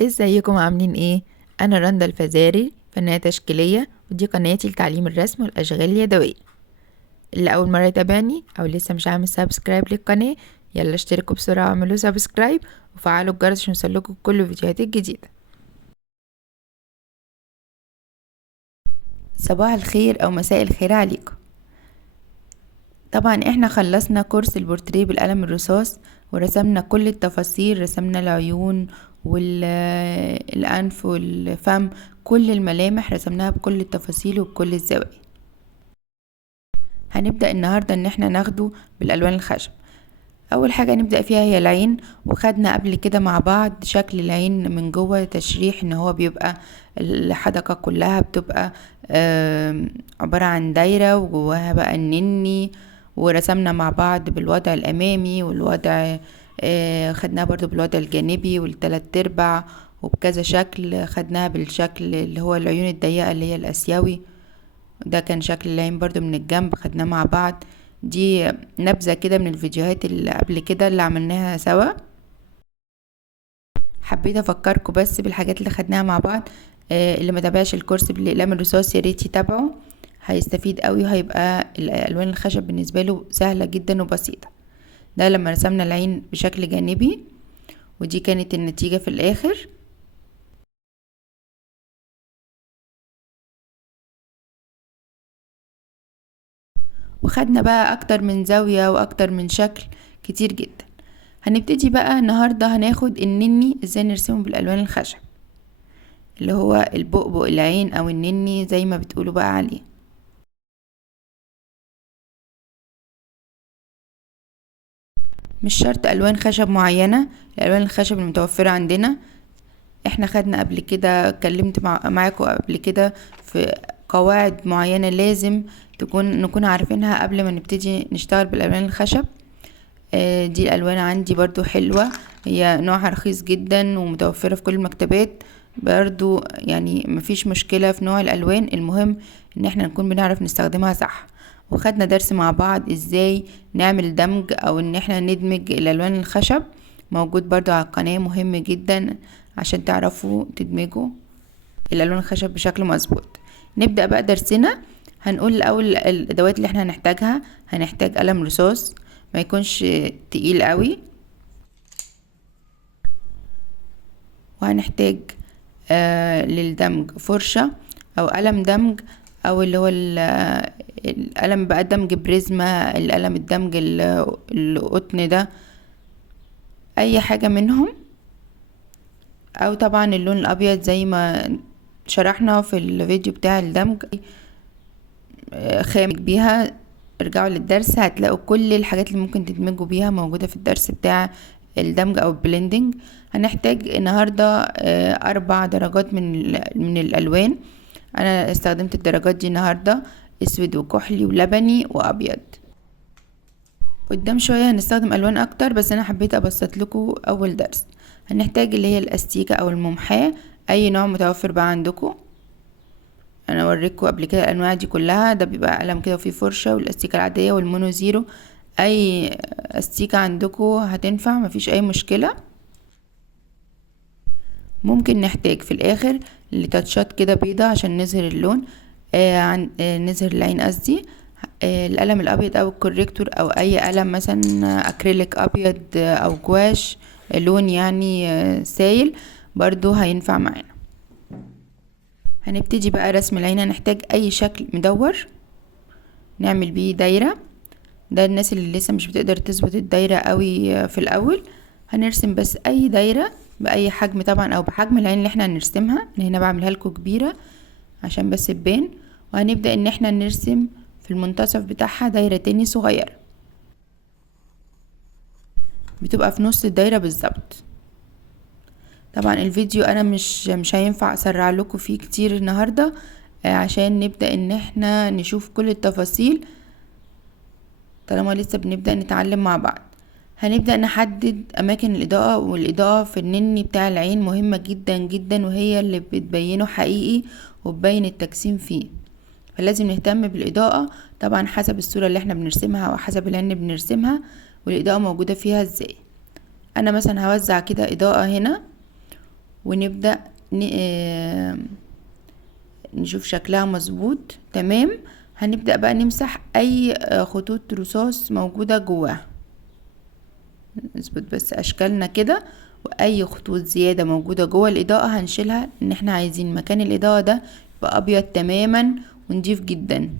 ازيكم عاملين ايه؟ انا رندا الفزاري، فنانة تشكيلية، ودي قناتي لتعليم الرسم والاشغال اليدوية. اللي اول مرة يتابعني او لسه مش عامل سبسكرايب للقناة، يلا اشتركوا بسرعة واعملوا سبسكرايب وفعلوا الجرس عشان يوصلكوا كل الفيديوهات الجديدة. صباح الخير او مساء الخير عليكم. طبعا احنا خلصنا كورس البورتريه بالقلم الرصاص ورسمنا كل التفاصيل، رسمنا العيون والانف والفم، كل الملامح رسمناها بكل التفاصيل وبكل الزوايا. هنبدأ النهاردة ان احنا ناخده بالالوان الخشب. اول حاجة نبدأ فيها هي العين، وخدنا قبل كده مع بعض شكل العين من جوه، تشريح ان هو بيبقى الحدقة كلها بتبقى عبارة عن دايرة وجواها بقى النني، ورسمنا مع بعض بالوضع الامامي والوضع خدناها برضو بالوضع الجانبي والتلات ارباع، وبكذا شكل. خدناها بالشكل اللي هو العيون الضيقة اللي هي الاسيوي، ده كان شكل العين برضو من الجنب خدناه مع بعض. دي نبذة كده من الفيديوهات اللي قبل كده اللي عملناها سوا. حبيت افكركم بس بالحاجات اللي خدناها مع بعض. اللي ما تابعش الكورس بالاقلام الرصاص يا ريت يتابعه، هيستفيد قوي، وهيبقى الالوان الخشب بالنسبه له سهله جدا وبسيطه. ده لما رسمنا العين بشكل جانبي، ودي كانت النتيجه في الاخر. وخدنا بقى اكتر من زاويه واكتر من شكل كتير جدا. هنبتدي بقى النهاردة هناخد النني ازاي نرسمه بالالوان الخشب، اللي هو البؤبؤ العين او النني زي ما بتقولوا بقى عليه. مش شرط الوان خشب معينة، الالوان الخشب المتوفرة عندنا. احنا خدنا قبل كده، اتكلمت معاكم قبل كده في قواعد معينة لازم نكون عارفينها قبل ما نبتدي نشتغل بالالوان الخشب. دي الالوان عندي برضو حلوة، هي نوعها رخيص جدا ومتوفرة في كل المكتبات برضو، يعني مفيش مشكلة في نوع الالوان، المهم ان احنا نكون بنعرف نستخدمها صح. وخدنا درس مع بعض ازاي نعمل دمج او ان احنا ندمج الالوان الخشب، موجود برضو على القناة، مهم جدا عشان تعرفوا تدمجوا الالوان الخشب بشكل مظبوط. نبدأ بقى درسنا. هنقول الاول الادوات اللي احنا هنحتاجها. هنحتاج قلم رصاص ما يكونش تقيل قوي، وهنحتاج للدمج فرشة او قلم دمج، او اللي هو القلم بقى دمج بريزما، القلم الدمج القطن ده، اي حاجة منهم، او طبعا اللون الابيض زي ما شرحنا في الفيديو بتاع الدمج. خامج بيها، ارجعوا للدرس هتلاقوا كل الحاجات اللي ممكن تدمجوا بيها موجودة في الدرس بتاع الدمج او البلندنج. هنحتاج النهاردة 4 درجات من الالوان. انا استخدمت الدرجات دي النهاردة اسود وكحلي ولبني وابيض. قدام شوية هنستخدم الوان اكتر، بس انا حبيت ابسط لكم اول درس. هنحتاج اللي هي الاستيكة او الممحاة، اي نوع متوفر بقى عندكم. انا اوريكم قبل كده الانواع دي كلها، ده بيبقى قلم كده وفيه فرشة، والاستيكة العادية والمونو زيرو، اي استيكة عندكم هتنفع، مفيش اي مشكلة. ممكن نحتاج في الاخر لتاتشات كده بيضة عشان نظهر اللون، نظهر العين قصدي. القلم الابيض او الكوريكتور او اي قلم مثلا اكريليك ابيض او جواش لون يعني سايل برضو هينفع معانا. هنبتدي بقى رسم العين. هنحتاج اي شكل مدور نعمل بيه دايرة، ده الناس اللي لسه مش بتقدر تظبط الدايرة قوي في الاول. هنرسم بس اي دايرة باي حجم طبعا او بحجم العين اللي احنا هنرسمها. انا هنا بعملها لكم كبيرة عشان بس تبان. وهنبدأ ان احنا نرسم في المنتصف بتاعها دايرة تاني صغيرة، بتبقى في نص الدايرة بالظبط. طبعا الفيديو انا مش هينفع اسرع لكم فيه كتير النهاردة، عشان نبدأ ان احنا نشوف كل التفاصيل طالما لسه بنبدأ نتعلم مع بعض. هنبدأ نحدد أماكن الإضاءة، والإضاءة في النني بتاع العين مهمة جدا جدا، وهي اللي بتبينه حقيقي وتبين التجسيم فيه، فلازم نهتم بالإضاءة طبعا حسب الصورة اللي احنا بنرسمها وحسب العين اللي بنرسمها والإضاءة موجودة فيها ازاي. أنا مثلا هوزع كده إضاءة هنا ونبدأ نشوف شكلها مظبوط تمام. هنبدأ بقى نمسح اي خطوط رصاص موجودة جواها، نظبط بس اشكالنا كده، واي خطوط زيادة موجودة جوه الاضاءة هنشيلها، ان احنا عايزين مكان الاضاءة ده يبقى ابيض تماما ونضيف جدا.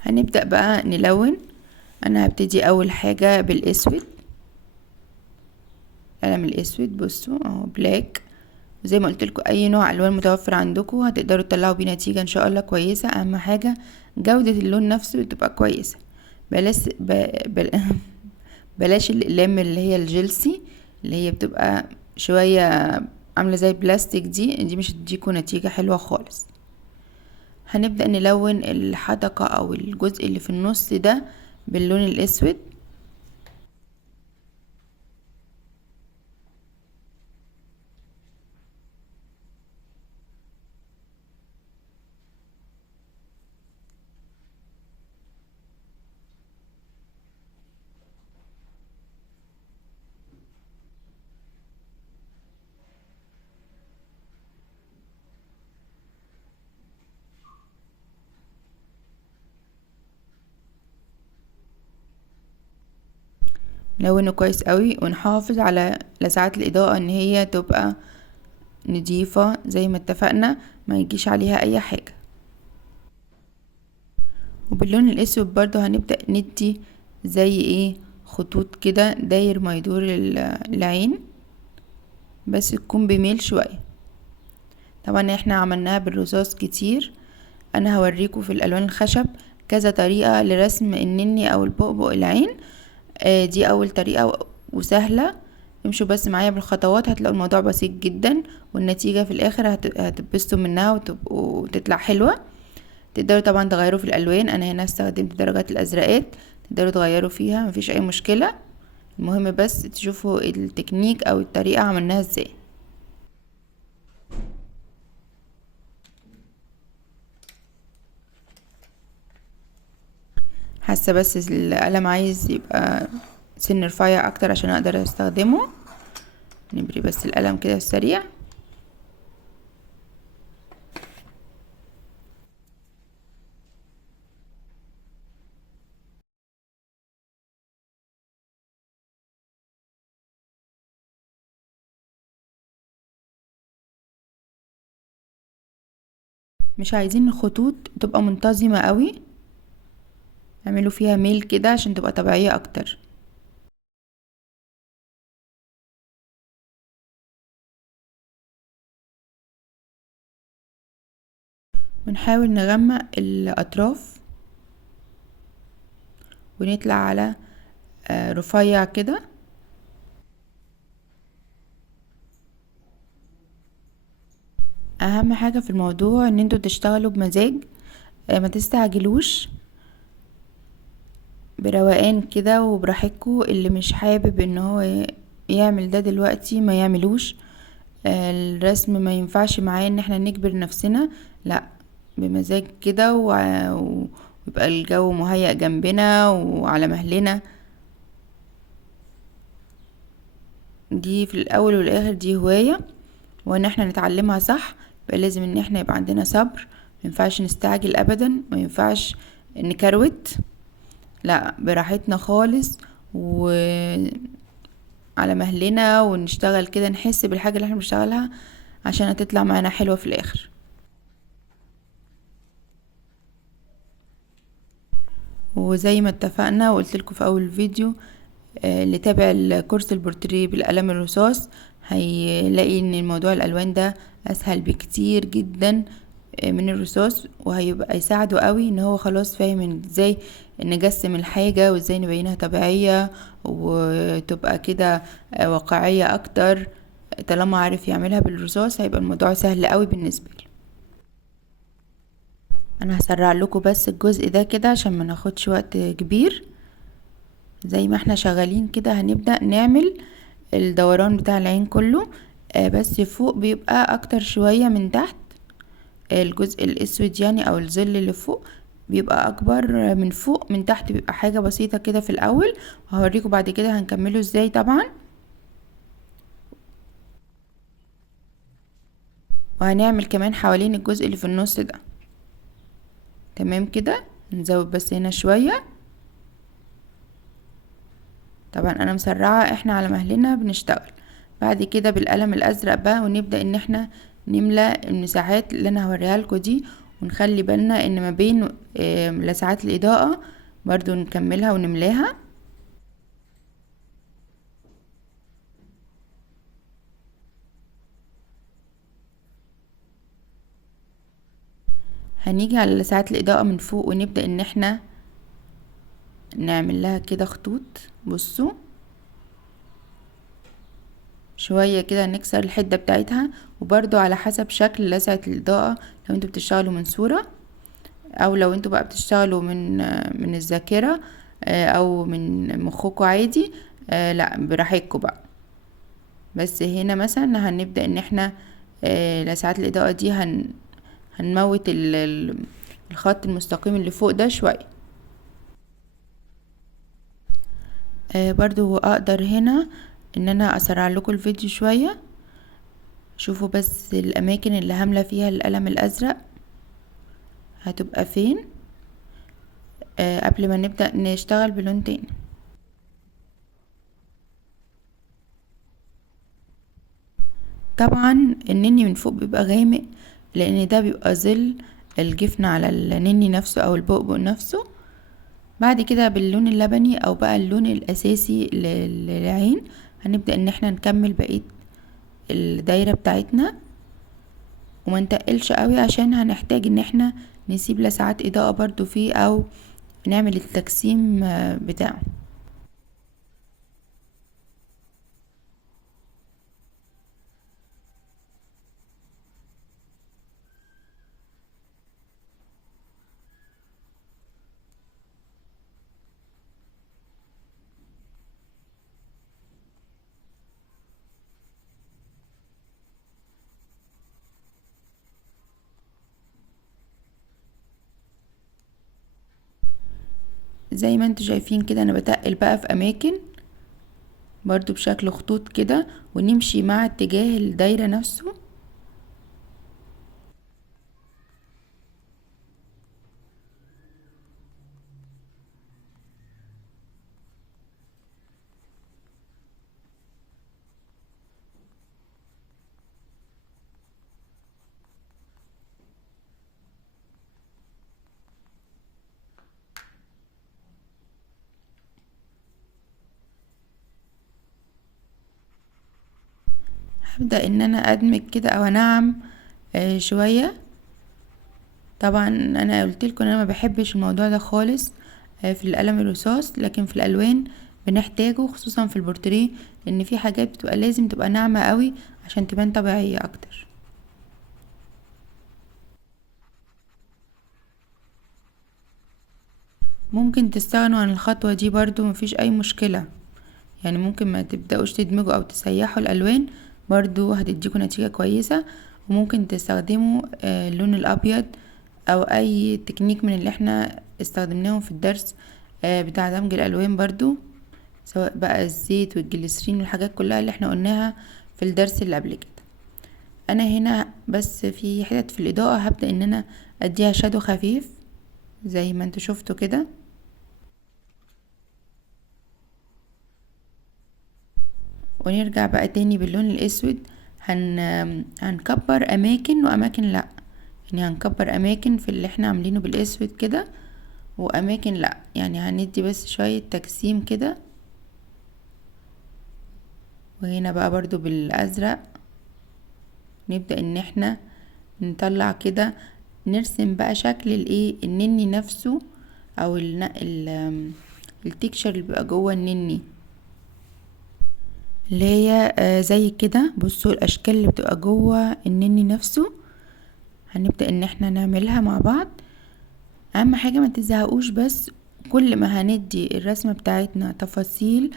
هنبدأ بقى نلون. انا هبتدي اول حاجة بالاسود، القلم الاسود بصوا اهو بلاك. زي ما قلت لكم اي نوع الوان متوفر عندكم هتقدروا تطلعوا بيه نتيجة ان شاء الله كويسة. اهم حاجة جودة اللون نفسه تبقى كويسة. بلاش بلاش الاقلام اللي هي الجلسي، اللي هي بتبقى شوية عاملة زي البلاستيك، دي مش هتديكوا نتيجة حلوة خالص. هنبدأ نلون الحدقة او الجزء اللي في النص ده باللون الاسود. نلونه كويس قوي ونحافظ على لسعات الاضاءة ان هي تبقى نضيفة زي ما اتفقنا، ما يجيش عليها اي حاجة. وباللون الاسود برضو هنبدأ ندي زي ايه خطوط كده داير ما يدور العين، بس تكون بميل شوية. طبعا احنا عملناها بالرصاص كتير، انا هوريكم في الالوان الخشب كذا طريقة لرسم النني او البؤبؤ العين. دي اول طريقة وسهلة، امشوا بس معايا بالخطوات هتلاقوا الموضوع بسيط جدا، والنتيجة في الاخر هتبسطوا منها وتبقوا تطلع حلوة. تقدروا طبعا تغيروا في الالوان، انا هنا استخدمت درجات الازرقات، تقدروا تغيروا فيها مفيش اي مشكلة. المهم بس تشوفوا التكنيك او الطريقة عملناها ازاي. حاسة بس القلم عايز يبقى سن رفيع اكتر عشان اقدر استخدمه. نبري بس القلم كده سريع. مش عايزين الخطوط تبقى منتظمة قوي، اعملوا فيها ميل كده عشان تبقى طبيعية اكتر. ونحاول نغمق الاطراف ونطلع على رفيع كده. اهم حاجة في الموضوع ان انتوا تشتغلوا بمزاج، ما تستعجلوش، بروقان كده وبراحتكوا. اللي مش حابب ان هو يعمل ده دلوقتي ما يعملوش. الرسم ما ينفعش معاه ان احنا نجبر نفسنا، لا، بمزاج كده ويبقى الجو مهيأ جنبنا وعلى مهلنا. دي في الاول والاخر دي هواية، وان احنا نتعلمها صح يبقى لازم ان احنا يبقى عندنا صبر، ما ينفعش نستعجل ابدا، ما ينفعش نكروت، لا براحتنا خالص وعلى مهلنا، ونشتغل كده نحس بالحاجة اللي احنا بنشتغلها عشان هتطلع معانا حلوة في الاخر. وزي ما اتفقنا وقلت لكم في اول فيديو، اللي تابع الكورس البورتريه بالقلم الرصاص هيلاقي ان موضوع الالوان ده اسهل بكتير جدا من الرصاص، وهيبقى يساعده قوي ان هو خلاص فاهم ازاي نجسم الحاجة وازاي نبينها طبيعية وتبقى كده واقعية اكتر. طالما عارف يعملها بالرصاص هيبقى الموضوع سهل قوي بالنسبة له. انا هسرع لكم بس الجزء ده كده عشان ما ناخدش وقت كبير. زي ما احنا شغالين كده هنبدأ نعمل الدوران بتاع العين كله. بس فوق بيبقى اكتر شوية من تحت. الجزء الاسود يعني او الظل اللي فوق بيبقى اكبر من فوق. من تحت بيبقى حاجة بسيطة كده في الاول، وهوريكم بعد كده هنكمله ازاي طبعا. وهنعمل كمان حوالين الجزء اللي في النص ده. تمام كده، نزود بس هنا شوية. طبعا انا مسرعة، احنا على مهلنا بنشتغل. بعد كده بالقلم الازرق بقى ونبدأ ان احنا نملى المساحات اللي انا هوريها لكم دي. ونخلي بالنا ان ما بين لسعات الاضاءة برضو نكملها ونملاها. هنيجي على لسعات الاضاءة من فوق ونبدأ ان احنا نعمل لها كده خطوط. بصوا شوية كده نكسر الحدة بتاعتها، وبرضو على حسب شكل لسعة الإضاءة. لو انتوا بتشتغلوا من صورة، او لو انتوا بقى بتشتغلوا من الذاكرة او من مخكوا عادي، لا براحتكم بقى. بس هنا مثلا هنبدأ ان احنا لسعات الإضاءة دي هنموت الخط المستقيم اللي فوق ده شوية. برضو اقدر هنا ان انا اسرع لكم الفيديو شوية. شوفوا بس الاماكن اللي هاملة فيها القلم الازرق هتبقى فين قبل ما نبدأ نشتغل بلون تاني. طبعا النني من فوق بيبقى غامق، لان ده بيبقى ظل الجفن على النني نفسه او البؤبؤ نفسه. بعد كده باللون اللبني او بقى اللون الاساسي للعين هنبدأ ان احنا نكمل بقية الدايرة بتاعتنا. وما نتقلش قوي عشان هنحتاج ان احنا نسيب لسعات اضاءة برضو فيه او نعمل التجسيم بتاعه. زي ما انتوا شايفين كده انا بتقل بقى في اماكن برضو بشكل خطوط كده، ونمشي مع اتجاه الدايرة نفسه. هبدأ ان انا ادمج كده او انعم شوية. طبعا انا قلتلكوا ان انا ما بحبش الموضوع ده خالص في القلم الرصاص، لكن في الالوان بنحتاجه خصوصا في البورتريه، لان في حاجات بتبقى لازم تبقى ناعمة قوي عشان تبان طبيعية اكتر. ممكن تستغنوا عن الخطوة دي برضو، مفيش اي مشكلة. يعني ممكن ما تبدأوش تدمجوا او تسيحوا الالوان، برضو هتديكوا نتيجة كويسة. وممكن تستخدموا اللون الابيض او اي تكنيك من اللي احنا استخدمناهم في الدرس بتاع دمج الالوان برضو، سواء بقى الزيت والجليسرين والحاجات كلها اللي احنا قلناها في الدرس اللي قبل كده. انا هنا بس في حتت في الاضاءة هبدأ ان انا اديها شادو خفيف زي ما انتوا شفتوا كده. ونرجع بقى تاني باللون الاسود. هنكبر اماكن واماكن لا. يعني هنكبر اماكن في اللي احنا عاملينه بالاسود كده، واماكن لا. يعني هندي بس شوية تجسيم كده. وهنا بقى برضو بالازرق نبدأ ان احنا نطلع كده، نرسم بقى شكل الايه النني نفسه، او التكشر اللي بيبقى جوه النني، اللي هي زي كده. بصوا الاشكال اللي بتبقى جوه النني نفسه هنبدأ ان احنا نعملها مع بعض. اهم حاجة ما تزهقوش، بس كل ما هندي الرسمة بتاعتنا تفاصيل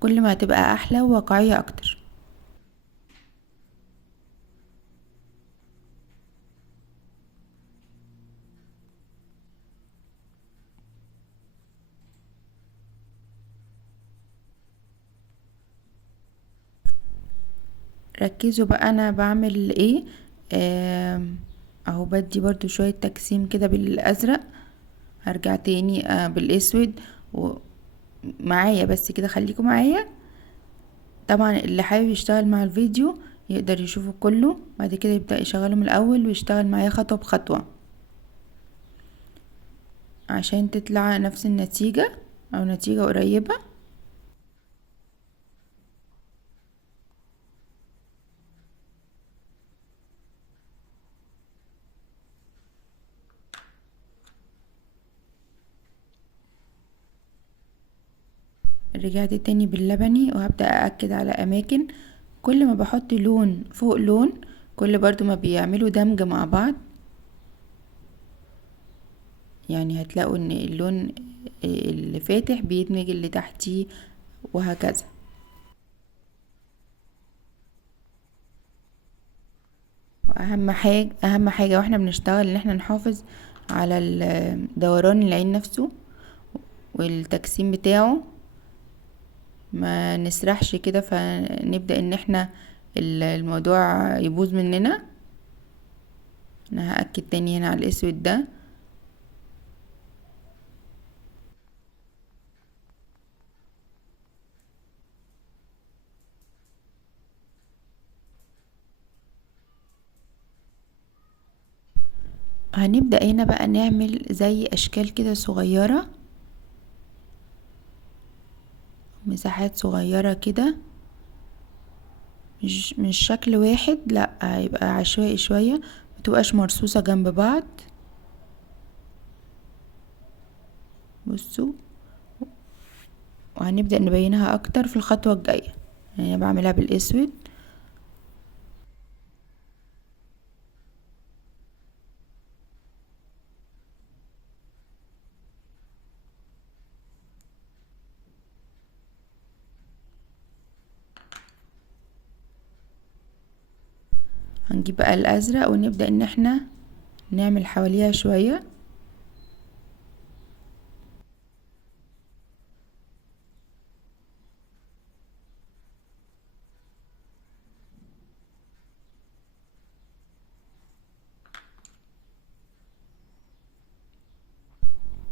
كل ما هتبقى احلى وواقعية اكتر. ركزوا بقى انا بعمل ايه. اهو بدي برضو شوية تجسيم كده بالازرق، هرجع تاني بالاسود ومعايا، بس كده خليكم معايا. طبعا اللي حابب يشتغل مع الفيديو يقدر يشوفه كله، بعد كده يبدأ يشغله من الاول ويشتغل معايا خطوة بخطوة عشان تطلع نفس النتيجة او نتيجة قريبة. رجعت تاني باللبني وهبدأ أأكد على أماكن. كل ما بحط لون فوق لون كل برضو ما بيعملوا دمج مع بعض، يعني هتلاقوا ان اللون اللي فاتح بيدمج اللي تحتيه وهكذا. اهم حاجة واحنا بنشتغل ان احنا نحافظ على دوران العين نفسه والتجسيم بتاعه، ما نسرحش كده فنبدأ ان احنا الموضوع يبوظ مننا. انا هأكد تاني هنا على الاسود ده. هنبدأ هنا بقى نعمل زي اشكال كده صغيرة، مساحات صغيرة كده، مش شكل واحد، لا هيبقى عشوائي شوية، متبقاش مرصوصة جنب بعض. بصوا، وهنبدأ نبينها اكتر في الخطوة الجاية. يعني انا بعملها بالاسود. هنجيب بقى الازرق ونبدأ ان احنا نعمل حواليها شوية.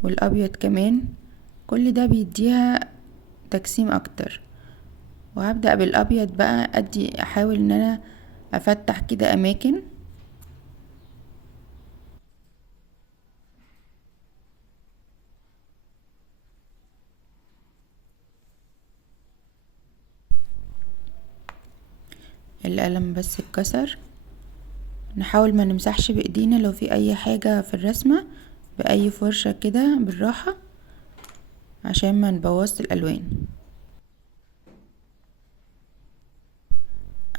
والابيض كمان، كل ده بيديها تجسيم اكتر. وهبدأ بالابيض بقى احاول ان انا افتح كده اماكن. القلم بس اتكسر، نحاول ما نمسحش بايدينا لو في اي حاجة في الرسمة، باي فرشة كده بالراحة عشان ما نبوظ الالوان.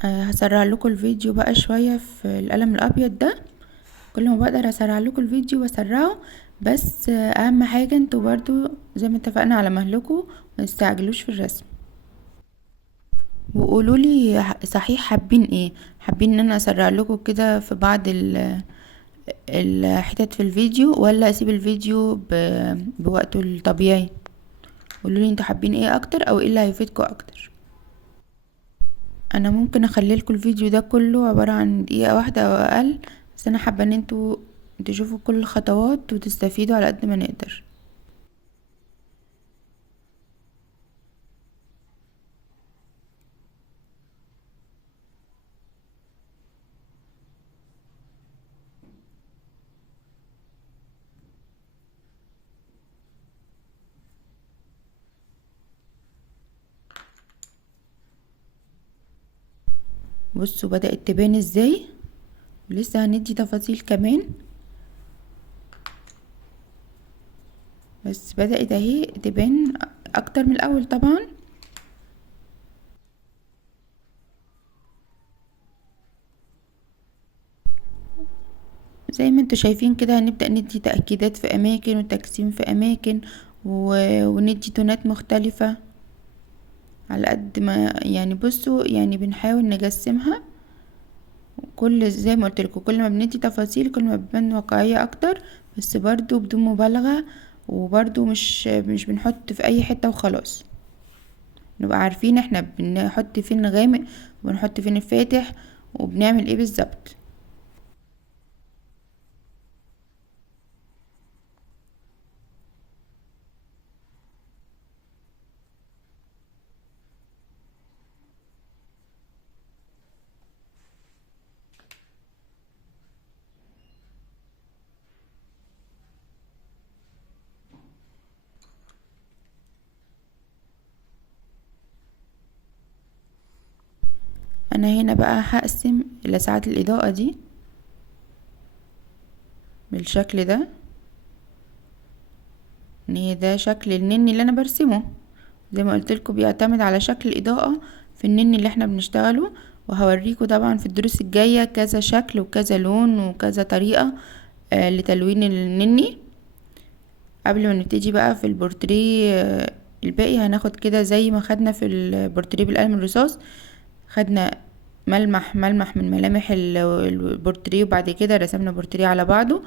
هسرع لكم الفيديو بقى شوية في القلم الابيض ده، كل ما بقدر اسرع لكم الفيديو بسرعه. بس اهم حاجة انتوا برضو زي ما اتفقنا على مهلكم، ما تستعجلوش في الرسم. وقولوا لي صحيح حابين ايه، حابين ان انا اسرع لكم كده في بعض الحتت في الفيديو، ولا اسيب الفيديو بوقته الطبيعي. قولوا لي انتوا حابين ايه اكتر او ايه اللي هيفيدكم اكتر. انا ممكن اخلي لكم الفيديو ده كله عبارة عن دقيقة واحدة او اقل، بس انا حابة ان انتوا تشوفوا كل الخطوات وتستفيدوا على قد ما نقدر. بصوا بدأت تبان ازاي، ولسه هندي تفاصيل كمان، بس بدأت اهي تبان اكتر من الاول طبعا. زي ما انتوا شايفين كده هنبدأ ندي تأكيدات في اماكن وتجسيم في اماكن وندي تونات مختلفة على قد ما يعني. بصوا يعني بنحاول نجسمها، كل زي ما قلت لكم كل ما بندي تفاصيل كل ما بتبان واقعية اكتر، بس برضو بدون مبالغة، وبرضو مش بنحط في اي حتة وخلاص. نبقى عارفين احنا بنحط فين غامق وبنحط فين الفاتح وبنعمل ايه بالظبط. انا هنا بقى هقسم لسعات الاضاءة دي بالشكل ده، ان هي ده شكل النني اللي انا برسمه. زي ما قلت لكم بيعتمد على شكل الاضاءة في النني اللي احنا بنشتغله، وهوريكم طبعا في الدروس الجاية كذا شكل وكذا لون وكذا طريقة لتلوين النني. قبل ما نبتدي بقى في البورتريه الباقي هناخد كده زي ما خدنا في البورتريه بالقلم الرصاص، خدنا ملمح من ملامح البورتريه وبعد كده رسمنا بورتريه على بعضه.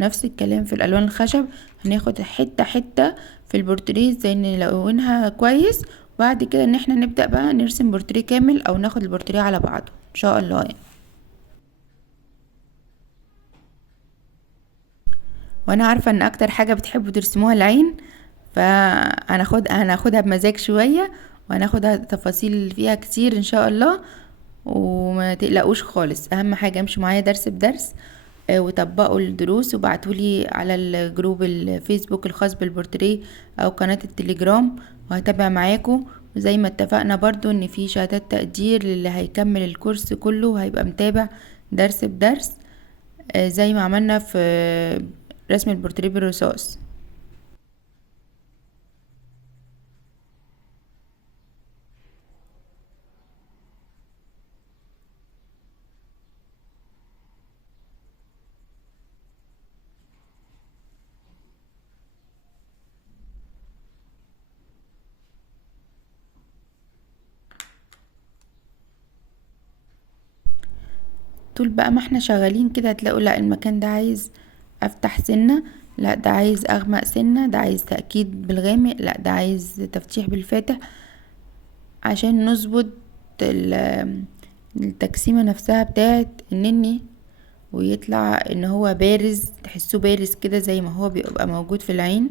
نفس الكلام في الالوان الخشب، هناخد حتة حتة في البورتريه ازاي نلونها كويس، وبعد كده ان احنا نبدأ بقى نرسم بورتريه كامل او ناخد البورتريه على بعضه ان شاء الله يعني. وانا عارفة ان اكتر حاجة بتحبوا ترسموها العين، هناخدها بمزاج شوية، وهناخدها تفاصيل فيها كتير ان شاء الله. وما تقلقوش خالص، اهم حاجة امشوا معايا درس بدرس وطبقوا الدروس وبعتولي على الجروب الفيسبوك الخاص بالبورتريه او قناة التليجرام، وهتابع معاكم. وزي ما اتفقنا برضو ان في شهادات تقدير للي هيكمل الكورس كله وهيبقى متابع درس بدرس زي ما عملنا في رسم البورتريه بالرصاص. طول بقى ما احنا شغالين كده هتلاقوا لا المكان ده عايز افتح سنة، لا ده عايز اغمق سنة، ده عايز تأكيد بالغامق، لا ده عايز تفتيح بالفاتح، عشان نظبط التقسيمة نفسها بتاعت النني، ويطلع ان هو بارز، تحسوه بارز كده زي ما هو بيبقى موجود في العين.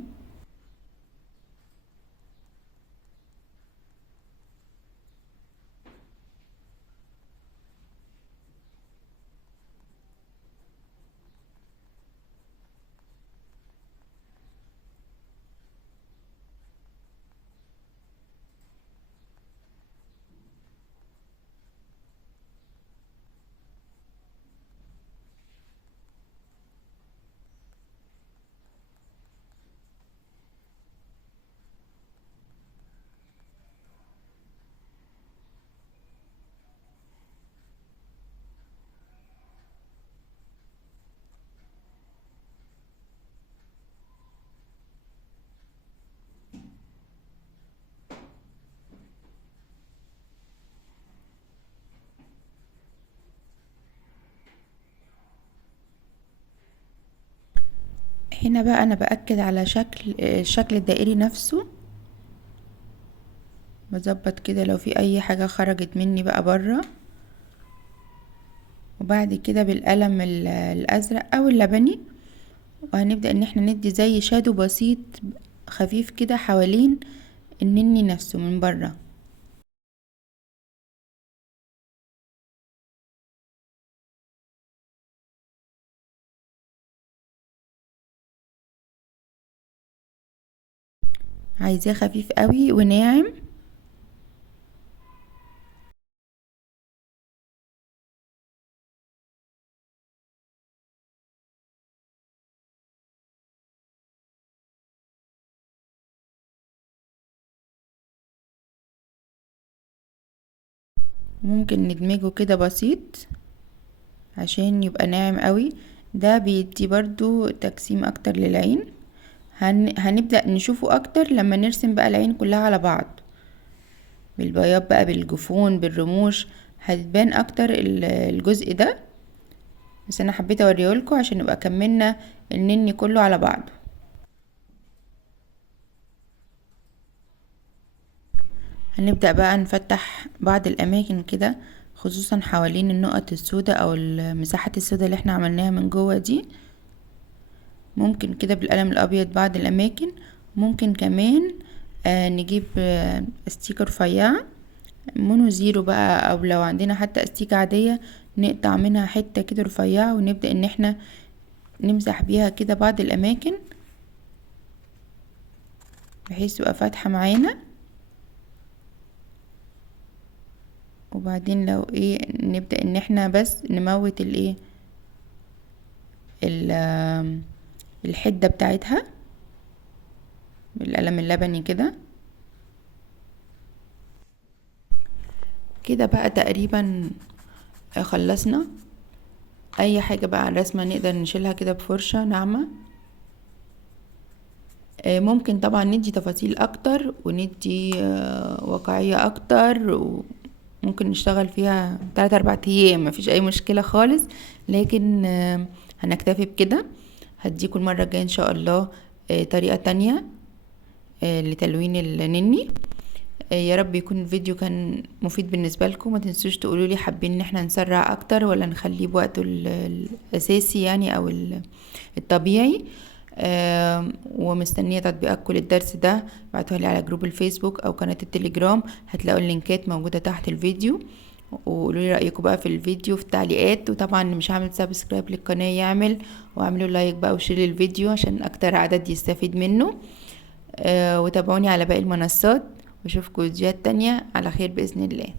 هنا بقى انا بأكد على الشكل الدائري نفسه، بظبط كده لو في اي حاجة خرجت مني بقى برا، وبعد كده بالقلم الازرق او اللبني، وهنبدأ ان احنا ندي زي شادو بسيط خفيف كده حوالين النني نفسه من برا. عايزاه خفيف قوي وناعم. ممكن ندمجه كده بسيط عشان يبقى ناعم قوي. ده بيدي برضو تجسيم اكتر للعين. هنبدأ نشوفه اكتر لما نرسم بقى العين كلها على بعض بالبياض بقى، بالجفون، بالرموش، هتبان اكتر الجزء ده. بس انا حبيت اوريهولكوا عشان نبقى كملنا النني كله على بعضه. هنبدأ بقى نفتح بعض الاماكن كده، خصوصا حوالين النقط السوداء او المساحات السوداء اللي احنا عملناها من جوه دي. ممكن كده بالقلم الابيض بعض الاماكن، ممكن كمان نجيب استيكة رفيعة مونو زيرو بقى، او لو عندنا حتى استيكة عادية نقطع منها حتة كده رفيعة، ونبدأ ان احنا نمسح بيها كده بعض الاماكن بحيث تبقى فاتحة معانا. وبعدين لو نبدأ ان احنا بس نموت الحدة بتاعتها بالقلم اللبني كده. كده بقى تقريبا خلصنا. اي حاجة بقى على الرسمة نقدر نشيلها كده بفرشة ناعمة. ممكن طبعا ندي تفاصيل اكتر وندي واقعية اكتر، وممكن نشتغل فيها 3-4 ايام، مفيش اي مشكلة خالص. لكن هنكتفي بكده. هديكم المرة الجاية ان شاء الله طريقة تانية لتلوين النني. يا رب يكون الفيديو كان مفيد بالنسبة لكم. ما تنسوش تقولوا لي حابين ان احنا نسرع اكتر ولا نخليه بوقته الاساسي يعني او الطبيعي. ومستنية تطبيقاتكم للدرس ده، ابعتوها لي على جروب الفيسبوك او قناة التليجرام، هتلاقوا اللينكات موجودة تحت الفيديو. وقولوا لي رأيكم بقى في الفيديو في التعليقات. وطبعا اللي مش عامل سبسكرايب للقناة يعمل، واعملوا لايك بقى وشير الفيديو عشان اكتر عدد يستفيد منه. وتابعوني على باقي المنصات، واشوفكم فيديوهات تانية على خير بإذن الله.